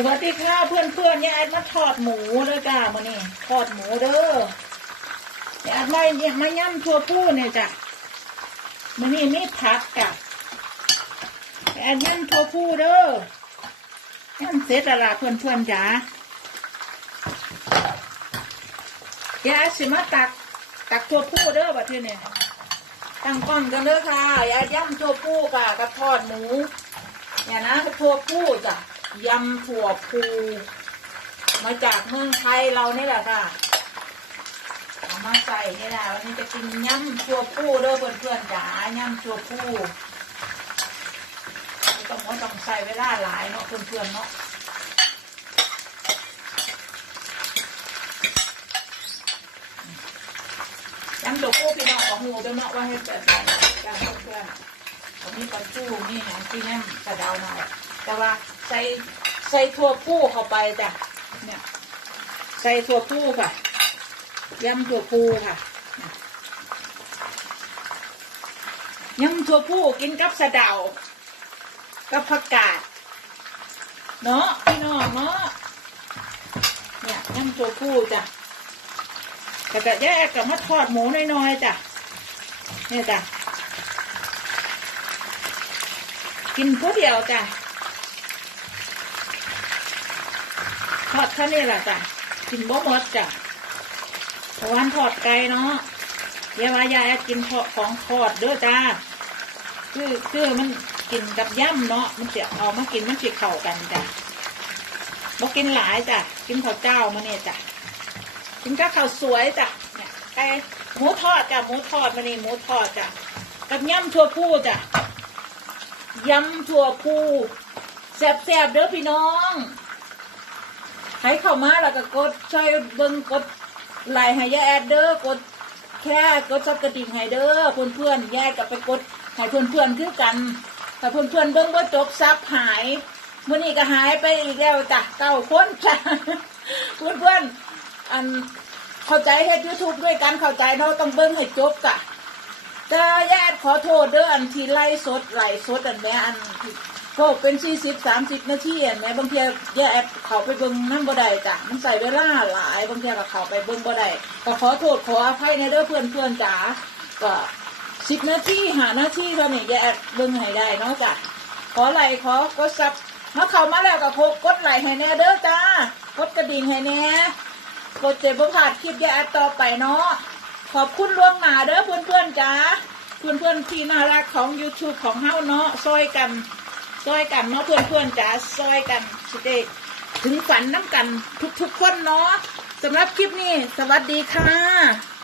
สวัสดีค่ะเพื่อนเพื่อนยายมาทอดหมูเลยจ้ามานี่ทอดหมูเด้อยายมาเนี่ยมาย่ำทั่วผู้เนี่ยจ้ะมานี่มีผักจ้ะยายย่ำทั่วผู้เด้อย่ำเสร็จแล้วล่ะเพื่อนเพื่อนจ๋ายายสิมาตักตักทั่วผู้เด้อบัดทีเนี่ยตั้งก้องกันเด้อค่ะยายย่ำทั่วผู้กะกับทอดหมูเนี่ยนะถั่วพูจ้ะ ยำถั่วพูมาจากเมืองไทยเรานี่แหละค่ะเอามาใส่นี่แหละวันนี้จะกินยำถั่วพูเด้อเพื่อนๆจ๋ายำถั่วพูต้องต้องใส่เวลาหลายเนาะเพื่อนๆเนาะยำถั่วพูพี่น้องของหูเป็นเนาะว่าให้เปิดใจกันเพื่อนๆผมมีปลาจู้นี่นะที่นั่นกระเดาหน่อย แต่ว่าใส่ใส่ถั่วผู้เข้าไปจ้ะเนี่ยใส่ถั่วผู้ค่ะยำถั่วผู้ค่ะยำถั่วผู้กินกับสะเดากับผักกาดเนาะพี่น้องเนาะเนี่ยยำถั่วผู้จ้ะแต่ก็แยกกับมาทอดหมูน้อยๆจ้ะเนี่ยจ้ะกินผู้เดียวจ้ะ ทอดแค่นี้แหละจ้ะกินบ่หมดจ้ะเพราะวาทอดไก่เนาะเยาวายายกินทอของทอดเด้อจ้าคือคือมันกินกับย่ำเนาะมันจะเอามากินมันจะเข้ากันจ้ะบ่กินหลายจ้ะกินข้าวเจ้ามาเนี่ยจ้ะกินกับข้าวสวยจ้ะเนี่ยไก่หมูทอดจ้ะหมูทอดมานี่หมูทอดจ้ะกับย่ำทั่วผู้จ้ะยำถั่วพูแซ่บๆเด้อพี่น้อง ให้เข้ามาแล้วก็กดช่วยเบิ่งกดไลค์ให้ยาแอดเด้อกดแค่กดซับกระดิ่งให้เด้อเพื่อนๆยายก็ไปกดให้เพื่อนๆคือกันถ้าเพื่อนๆเบิ่งบ่จบซับหายมื้อนี้ก็หายไปอีกแล้วจ้ะเก้าคนจ้ะเพื่อนๆอันเข้าใจเฮ็ด YouTube ด้วยกันเข้าใจเนาต้องเบิ่งให้จบจ้ะจะญาติขอโทษเด้ออันที่ไล่สดไล่สดอันแม่อัน ที่พวกเป็นสี่สิบสามสิบนาทีอันแม่บางทีแย่เขาไปเบิ่งนั่นบ่ได้จ้ะมันใส่เวลาหลายบางทีก็เขาไปเบิ่งบ่ได้ก็ขอโทษขออภัยในเด้อเพื่อนเพื่อนจ๋าก็สิบนาทีหานาทีเท่านี้แย่เบิ่งให้ได้เนาะจ้ะขอไลค์ขอกดซับมาเข้ามาแล้วก็โคกดไลค์ให้แน่เด้อจ้ากดกระดิ่งให้แน่กดเจ็บบ่พลาดคลิปแย่ต่อไปเนาะขอบคุณล่วงหน้าเด้อเพื่อนๆจ้าเพื่อนๆที่น่ารักของ YouTube ของเฮาเนาะซอยกัน ซอยกันเนาะเพื่อนๆจ้าซอยกันสิเดถึงฝันน้ำกันทุกๆคนเนาะสำหรับคลิปนี้ สวัสดีค่ะ